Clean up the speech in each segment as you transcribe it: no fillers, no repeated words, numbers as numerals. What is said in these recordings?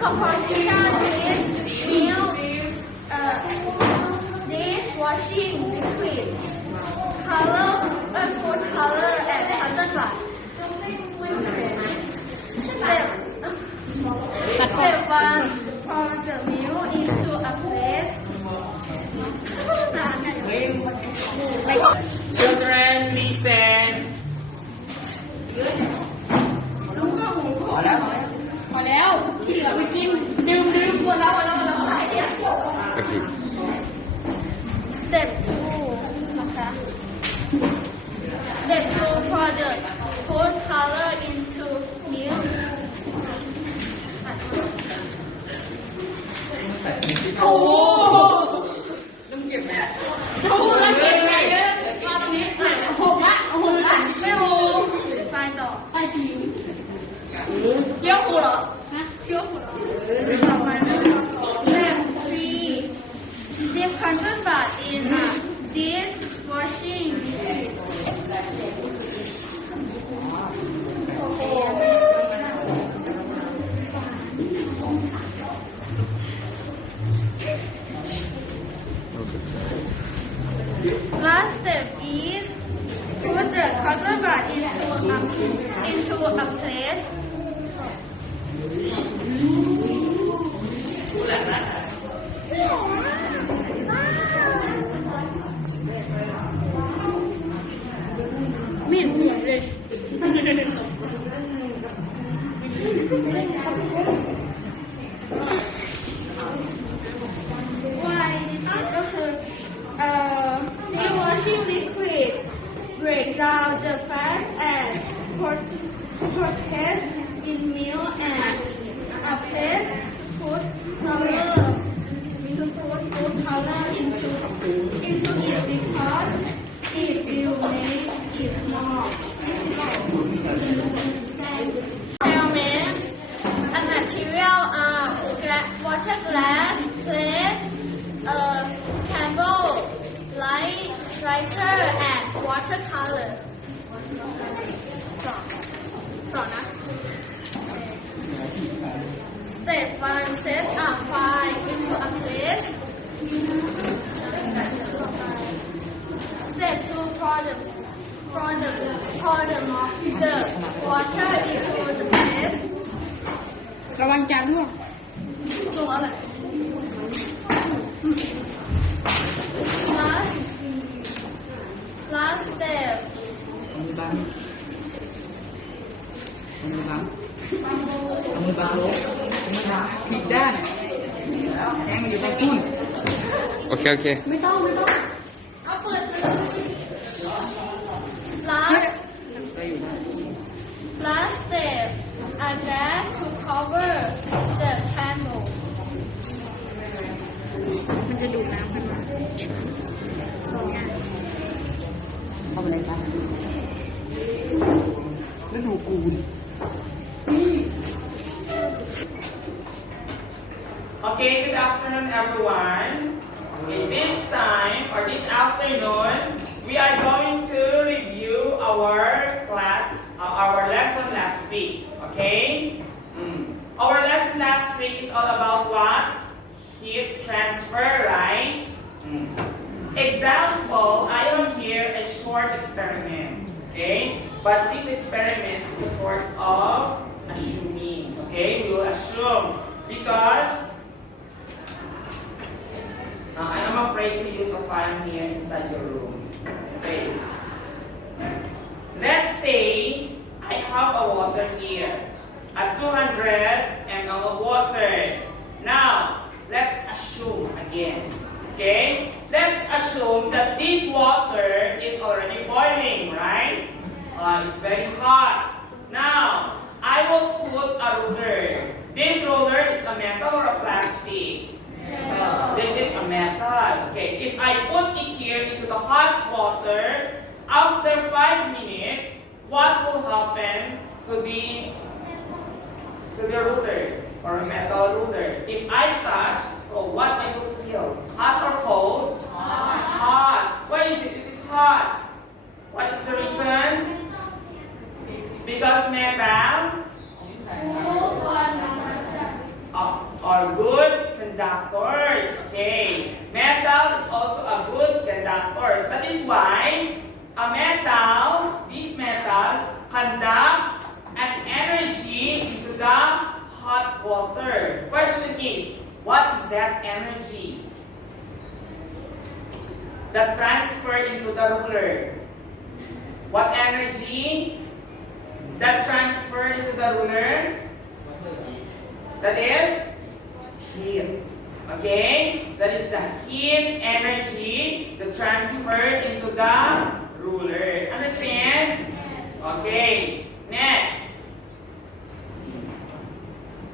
Composition is milk, dishwashing liquid, food color, and cotton bud. Step 1. Pour the milk into a plate. Children, listen. พอแล้วที่เหลือไปกินดื่มหมดแล้วหลายเดียว Step 2 นะคะ Step 2 pour the food color into milk. โอ้ต้องเก็บแหละชูแล้วเก็บไงเนี่ยมาตรงนี้หกละไม่โหไปต่อ ไปตีเลี้ยวหูเหรอฮะเลี้ยวหูเหรอต่อไปStep 3 dip cotton bud in a dishwashing liquid. โอเคLast step is put the cotton bud into a plate. ไม่เห็นสวยเลย Why this ก็คือ dishwashing liquid break down the fat and process in milk and a plate put color into it because it will make it more visible. Elements and material are water glass, plate, candle, lighter, and watercolor. ต่อนะ Step 1 set a fire into a place. Step 2 pour the water into the place. ระวังจานร่วง ลงแล้วแหละ Last step มือบังผิดด้านแองอยู่ตรงตุ้นโอเคไม่ต้อง เอาเปิดเลย Last step a gas to cover the candle มันจะดูดน้ำขึ้นมาเข้าไปเลยครับแล้วดูกูน Okay, good afternoon everyone. Okay, this time or this afternoon, we are going to review our class, our lesson last week. Okay? Our lesson last week is all about what? Heat transfer, right? Example, I have here a short experiment. Okay? But this experiment is a sort of assuming. Okay? We will assume because I am afraid to use a fan here inside your room. Okay. Let's say I have a water here, a 200 ml of water. Now, let's assume again. Okay? Let's assume that this water is already boiling, right? It's very hot. Now, I will put a ruler. This ruler is a metal or a plastic? This is a metal. Okay, if I put it here into the hot water, after 5 minutes, what will happen to the ruler or a metal ruler? If I touch, so what I will feel? Hot or cold? Hot. Why is it? It is hot. What is the reason? Because metal are good conductors. Okay, metal is also a good conductor. That is why a metal, this metal, conducts an energy into the hot water. Question is, what is that energy that transfer into the ruler? What energy that transfer into the ruler? That is heat. Okay? That is the heat energy that transferred into the ruler. Understand? Okay. Next.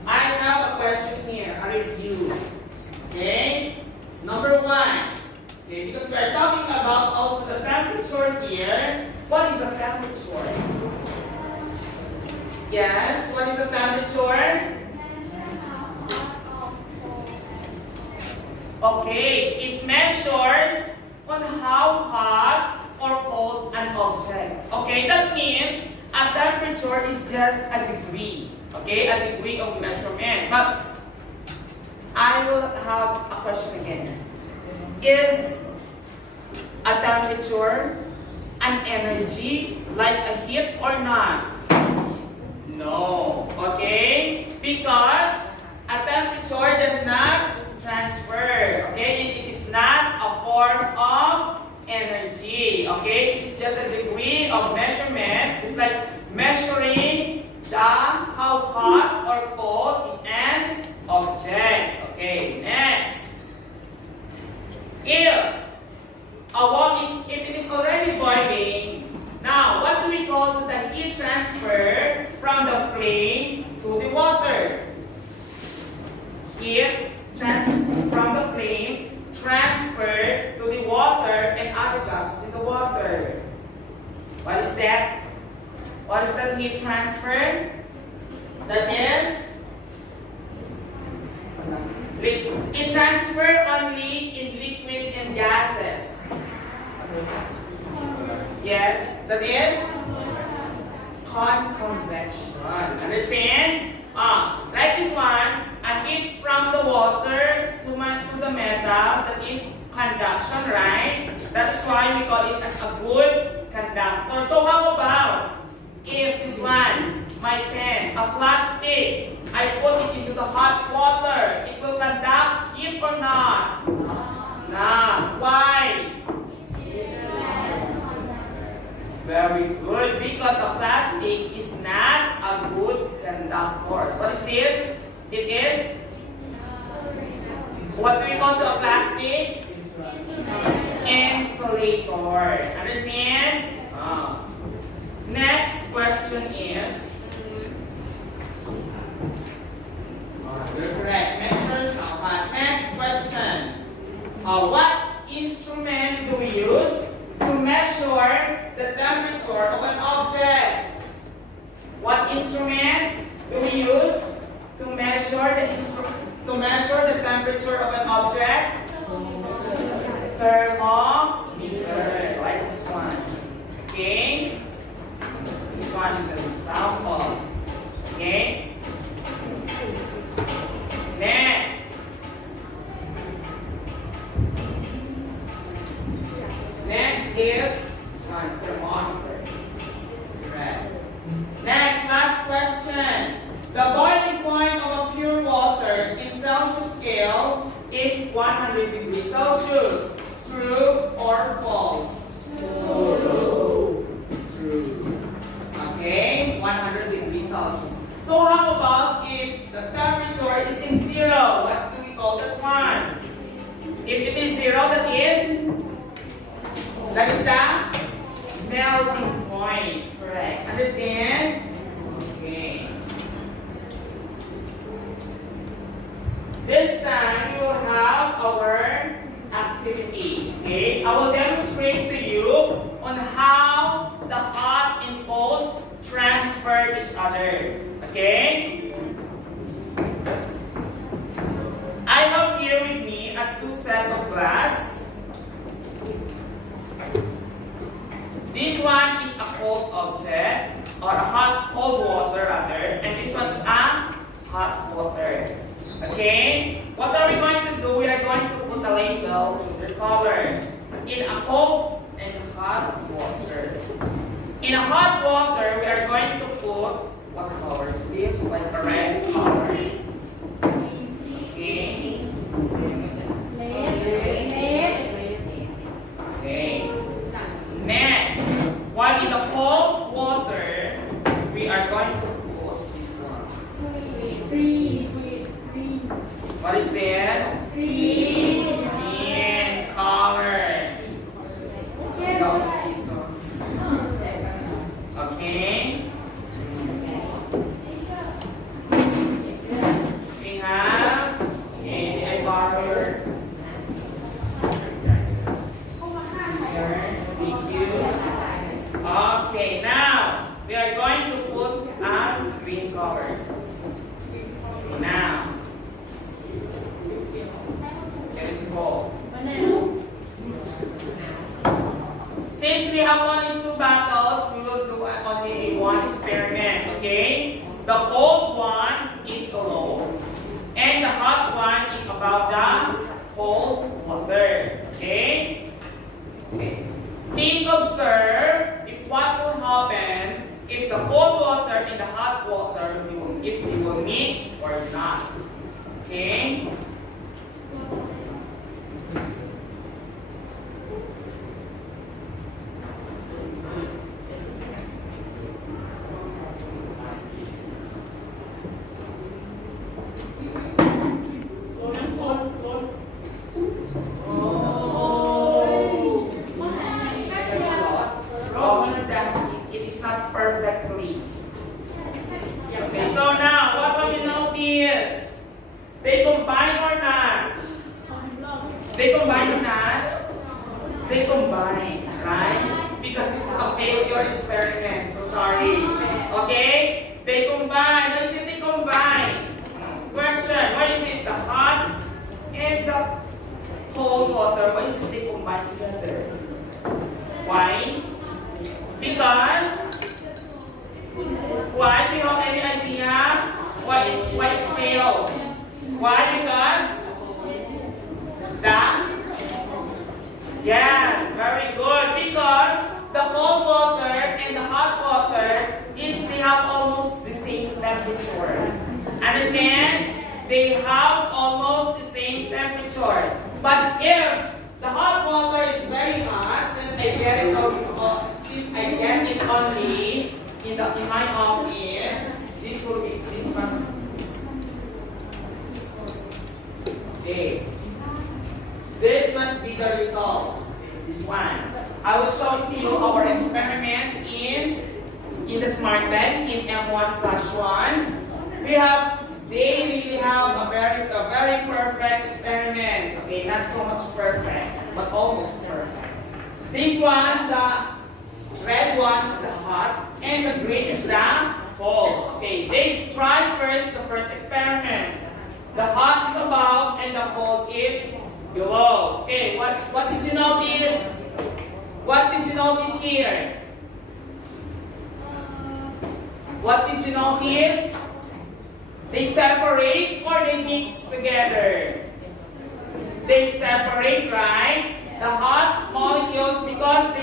I have a question here, a review. Okay? Number 1. Okay, because we are talking about also the temperature here. What is the temperature? Yes, what is the temperature? Okay, it measures on how hot or cold an object. Okay, that means a temperature is just a degree. Okay, a degree of measurement. But I will have a question again. Is a temperature an energy like a heat or not? No. Okay? Because a temperature does not transfer. Okay? It is not a form of energy. Okay? It's just a degree of measurement. It's like measuring how hot or cold is an object. Okay, next. If it is already boiling, now what do we call the heat transfer from the flame to the water? Heat from the flame transferred to the water and other gases in the water. What is that? What is that heat transfer? That is, it transfers only in liquid and gases. Yes, that is convection. Understand? Like this one, a heat from the water to the metal, that is conduction, right? That's why we call it as a good conductor. So how about if this one, my pen, a plastic, I put it into the hot water, it will conduct heat or not? No. Why? Very good, because a plastic is not a good conductor. So what is this? It is, what do we call to a plastics? Insulator. Understand? Next question is, you're correct. Next question. What instrument do we use to measure the temperature of an object? What instrument do we use to measure the temperature of an object? Thermometer, like this one. Okay? This one is an example. Okay? Next. Next is this one, thermometer. Right. Next, last question. The boiling point of a pure water in Celsius scale is 100 degrees Celsius. True or false? True. True. Okay, 100 degrees Celsius. So how about if the temperature is in zero? What do we call that one? If it is zero, that is the melting point. Correct. Understand? Okay. This time we will have our activity. Okay? I will demonstrate to you on how the hot and cold transfer each other. Okay? I have here with me a two set of glass. This one is a cold object, or a cold water rather, and this one is a hot water. Okay? What are we going to do? We are going to put a label to the color in a cold and hot water. In a hot water, we are going to put, what color is this? Like a red color. Okay. Okay. Next, while in the cold water, we are going to put this one. What is this? Green color. Don't see so. Okay. We have a butter. Scissor. Thank you. Okay, now we are going to put a green color. Now, it is cold. Since we have only 2 bottles, we will do only one experiment, okay? The cold one is below, and the hot one is above the cold water, okay? Okay. Please observe if what will happen if the cold water and the hot water, if they will mix or not, okay? It is not perfectly. Okay, so now what will you notice? They combine or not? They combine or not? They combine, right? Because this is a failure experiment, so sorry. Okay? They combine. Why is it they combine? Question, why is it the hot and the cold water? Why is it they combine together? Why? Because, why? Do you have any idea why it failed? Why? Because yeah, very good. Because the cold water and the hot water they have almost the same temperature. Understand? They have almost the same temperature. But if the hot water is very hot, since I get it only in my office, this must. Okay. This must be the result. This one. I will show to you our experiment in the smart bed in M1/1. They really have a very perfect experiment. Okay, not so much perfect, but almost perfect. This one, the red one is the hot, and the green is the cold. Okay, they tried the first experiment. The hot is above and the cold is below. Okay, what did you notice? What did you notice here? What did you notice? They separate or they mix together? They separate, right? The hot molecules, because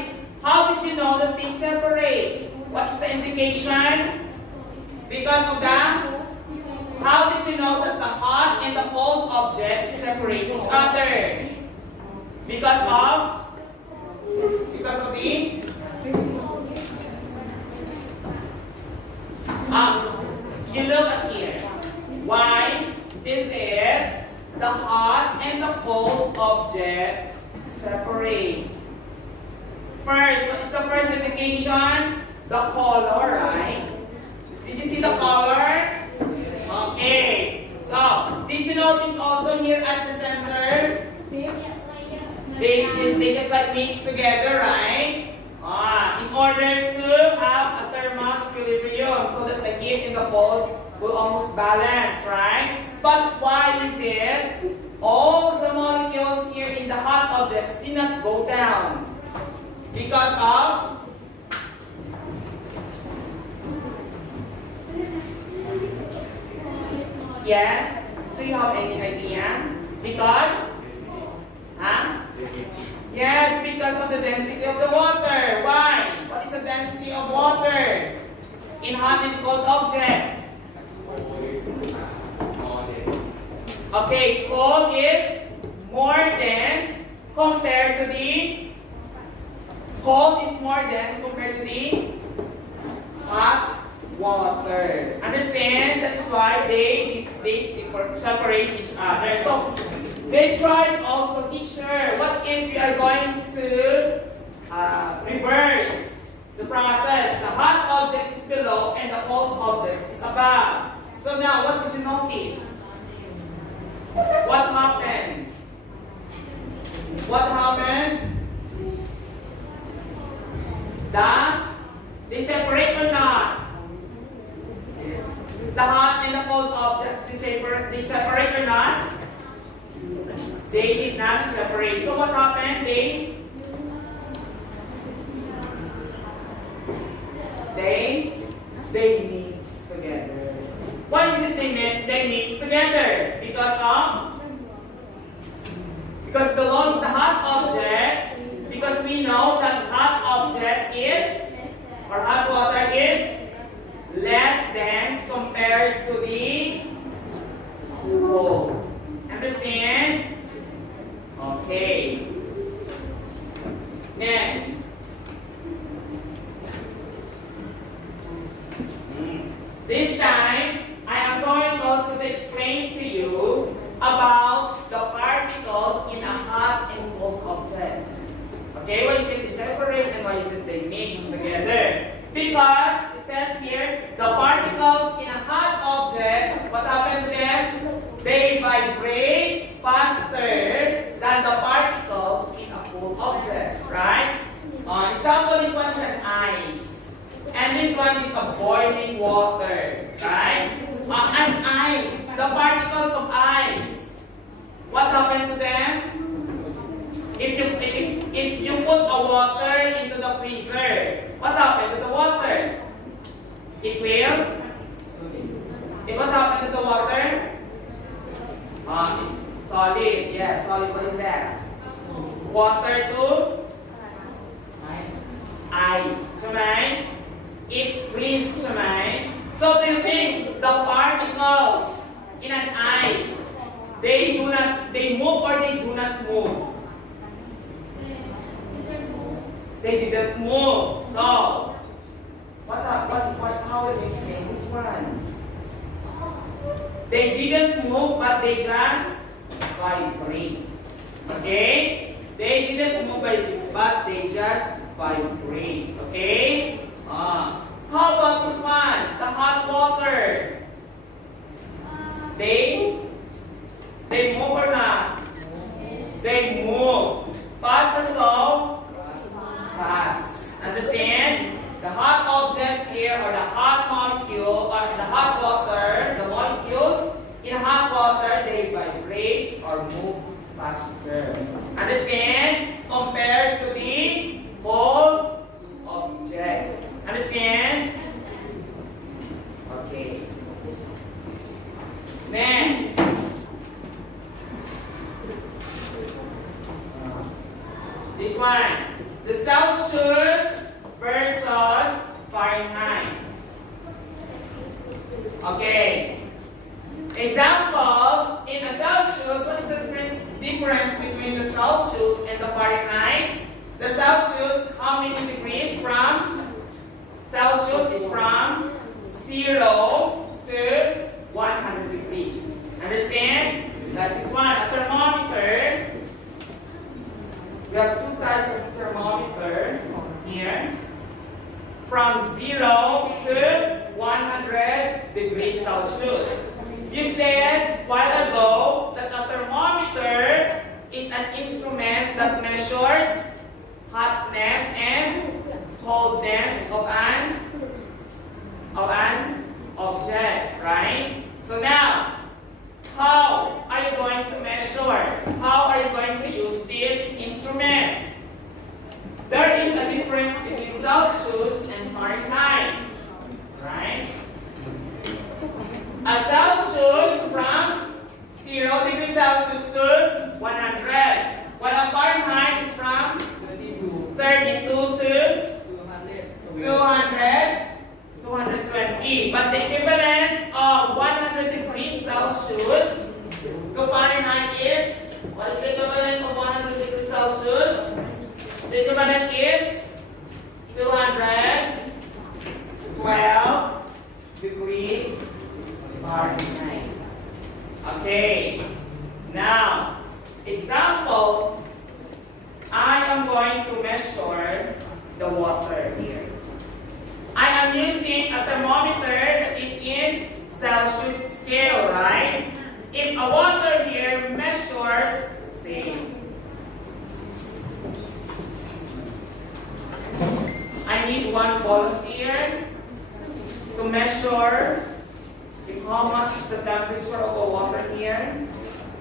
how did you know that they separate? What is the indication? Because of that? How did you know that the hot and the cold objects separate each other? Because of the you look at here. Why is it the hot and the cold objects separate? First, what is the first indication? The color, right? Did you see the color? Okay. So, did you notice also here at the center? They just like mix together, right? In order to have a thermal equilibrium so that the heat in the cold will almost balance, right? But why is it all the molecules here in the hot objects did not go down? Because of yes, Do you have any idea? Because? Huh? Yes, because of the density of the water. Why? What is the density of water in hot and cold objects? Okay, cold is more dense compared to the cold is more dense compared to the hot water. Understand? That is why they separate each other. So they tried also, teacher, what if we are going to reverse the process? The hot object is below and the cold object is above. So now, what did you notice? What happened? What happened? They separate or not? The hot and the cold objects, they separate or not? They did not separate. So what happened? They mix together. Why is it they mix together? Because below is the hot object. Because we know that hot object is, or hot water is, less dense compared to the cold. Understand? Okay. Next. This time, I am going also to explain to you about the particles in a hot and cold object. Okay, why is it they separate and why is it they mix together? Because it says here, the particles in a hot object, what happened to them? They vibrate faster than the particles in a cold object, right? Example, this one is an ice. And this one is a boiling water, right? An ice, the particles of ice, what happened to them? If you put a water into the freezer, what happened to the water? It will? What happened to the water? Solid. Yeah, solid. What is that? Water to ice. Right? It freezes. Right? So do you think the particles in an ice, they move or they do not move? They didn't move. So, how will we explain this one? They didn't move, but they just vibrate. Okay? They didn't move, but they just vibrate. Okay? How about this one? The hot water. They move or not? They move. Fast or slow? Fast. Understand? The hot objects here, or the hot molecule, or the hot water, the molecules in hot water, they vibrate or move faster. Understand? Compared to the cold objects. Understand? Okay. Next. This one. The Celsius versus Fahrenheit. Okay. Example, in the Celsius, what is the difference between the Celsius and the Fahrenheit? The Celsius, how many degrees from? Celsius is from 0 to 100 degrees. Understand? That is one. A thermometer. We have two types of thermometer here. From 0 to 100 degrees Celsius. You said while ago that a thermometer is an instrument that measures hotness and coldness of an object, right? So now, how are you going to measure to Fahrenheit is, what is the equivalent of 100 degrees Celsius? The equivalent is 212 degrees Fahrenheit. Okay. Now, example, I am going to measure the water here. I am using a thermometer that is in Celsius scale, right? If a water here measures, say, I need one volunteer to measure how much is the temperature of the water here.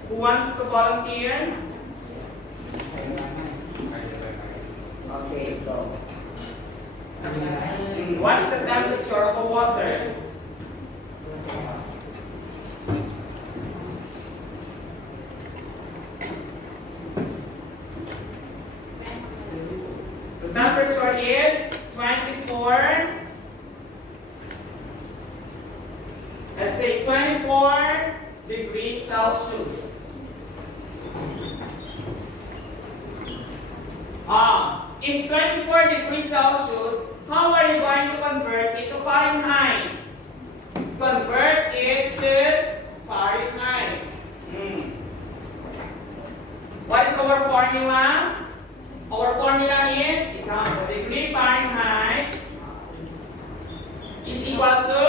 Who wants to volunteer? Okay, go. What is the temperature of the water? The temperature is 24. Let's say 24 degrees Celsius. If 24 degrees Celsius, how are you going to convert it to Fahrenheit? Convert it to Fahrenheit. What is our formula? Our formula is, example, degree Fahrenheit is equal to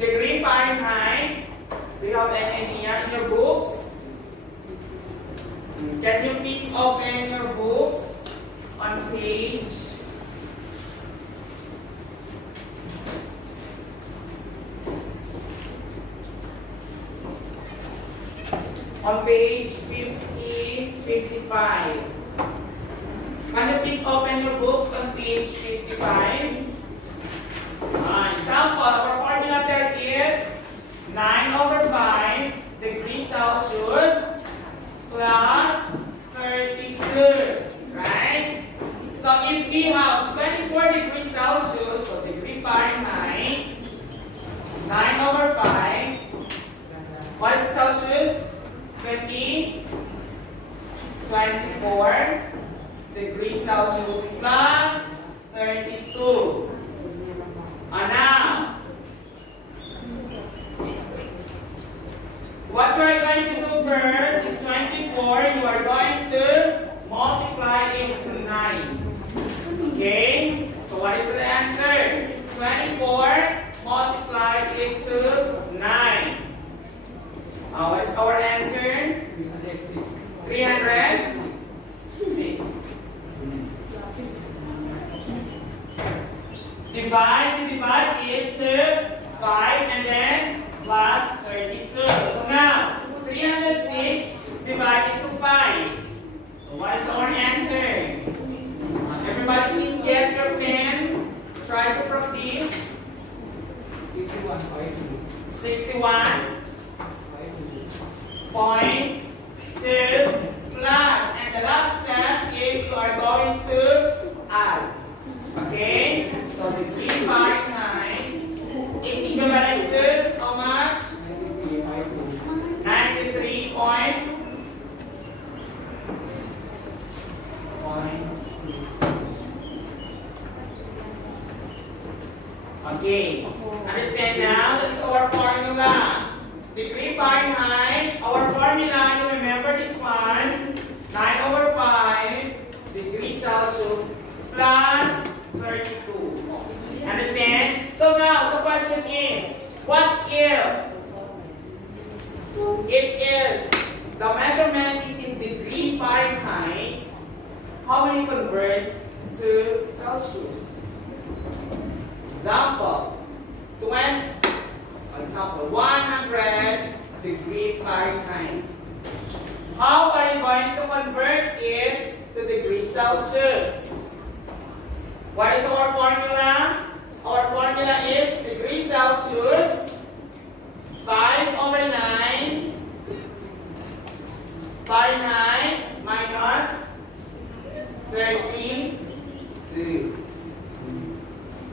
degree Fahrenheit. Do you have any idea in your books? Can you please open your books on page page 50, 55. Can you please open your books on page 55? Example, our formula there is 9/5 degrees Celsius plus 32, right? So if we have 24 degrees Celsius, so degree Fahrenheit, 9/5, what is Celsius? 24 degrees Celsius plus 32. Now, what you are going to do first is 24. You are going to multiply into 9. Okay? So what is the answer? 24 multiplied into 9. What is our answer? 306. Divide into 5 and then plus 32. So now, 306 divided into 5. So what is our answer? Everybody please get your pen. Try to practice. 61.2 plus. And the last step is you are going to add. Okay? So degree Fahrenheit is equivalent to how much? 93 point. Okay. Understand now? That is our formula. Degree Fahrenheit. Our formula, you remember this one? 9/5 degrees Celsius plus 32. Understand? So now the question is, what if it is, the measurement is in degree Fahrenheit, how will you convert to Celsius? Example, 100 degree Fahrenheit. How are you going to convert it to degrees Celsius? What is our formula? Our formula is degrees Celsius 5/9 Fahrenheit minus 32.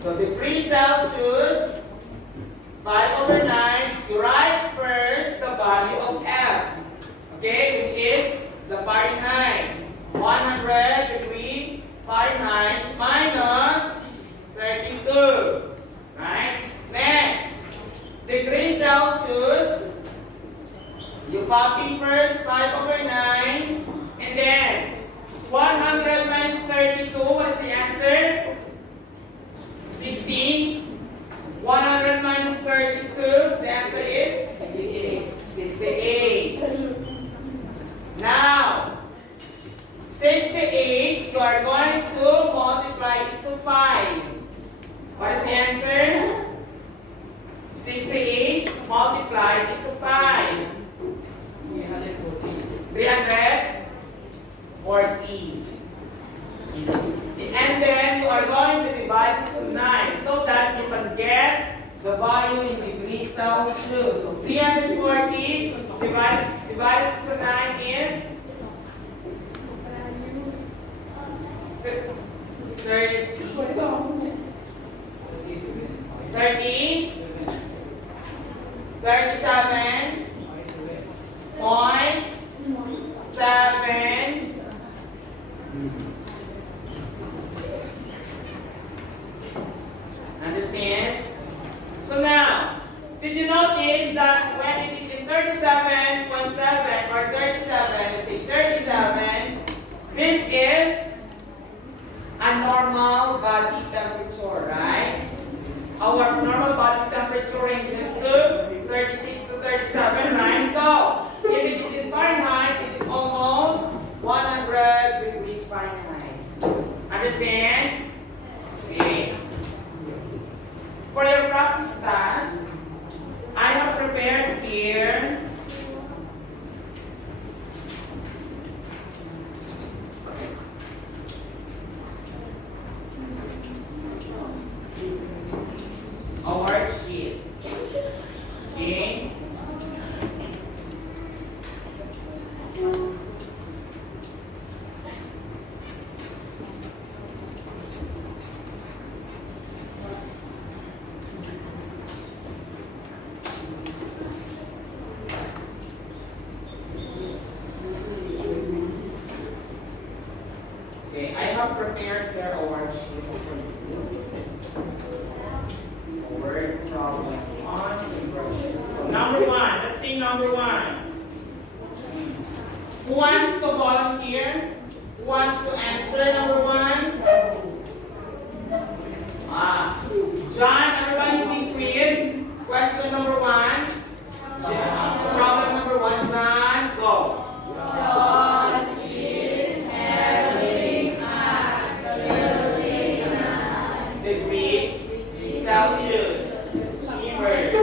So degrees Celsius 5/9, you write first copy first 5/9, and then 100 minus 32, what is the answer? 60. 100 minus 32, the answer is 68. Now, 68, you are going to multiply it to 5. What is the answer? 68 multiplied into 5. 340. And then you are going to divide it to 9 so that you can get the value in degrees Celsius. So 340 divided to 9 is 37.7. Understand? So now, did you notice that when it is in 37.7 or 37, let's say 37, this is a normal body temperature, right? Our normal body temperature ranges to 36 to 37, right? So, if it is in Fahrenheit, it is almost 100 degrees Fahrenheit. Understand? Okay. For your practice task, I have prepared here a worksheet. Okay. Okay, I have prepared here a worksheet for you. A word problem on the worksheet. So number 1, let's see number 1. Who wants to volunteer? Who wants to answer number 1? John, everybody please read. Question number 1. Problem number 1, John, go. Degrees Celsius. Keyword.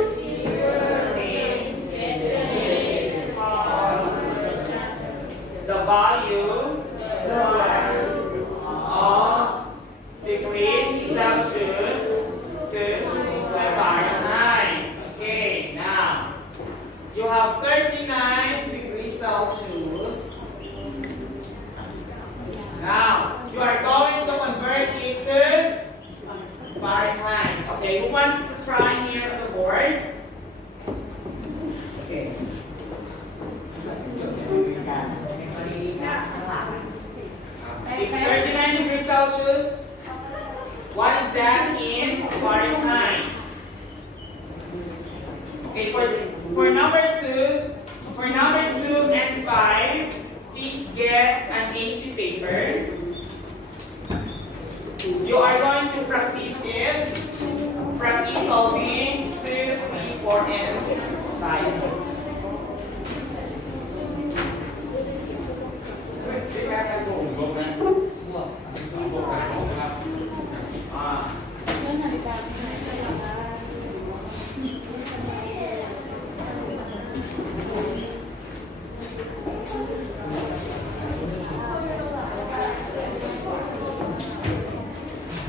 The value of degrees Celsius to Fahrenheit. Okay, now you have 39 degrees Celsius. Now you are going to convert it to Fahrenheit. Okay, who wants to try here on the board? Okay. If 39 degrees Celsius, what is that in Fahrenheit? Okay, for number 2 and 5, please get an AC paper. You are going to practice it. Practice solving 2, 3, 4, and 5.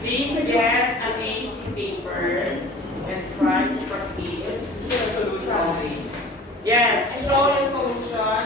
Please get an AC paper and try to practice the solution. Yes, show your solution.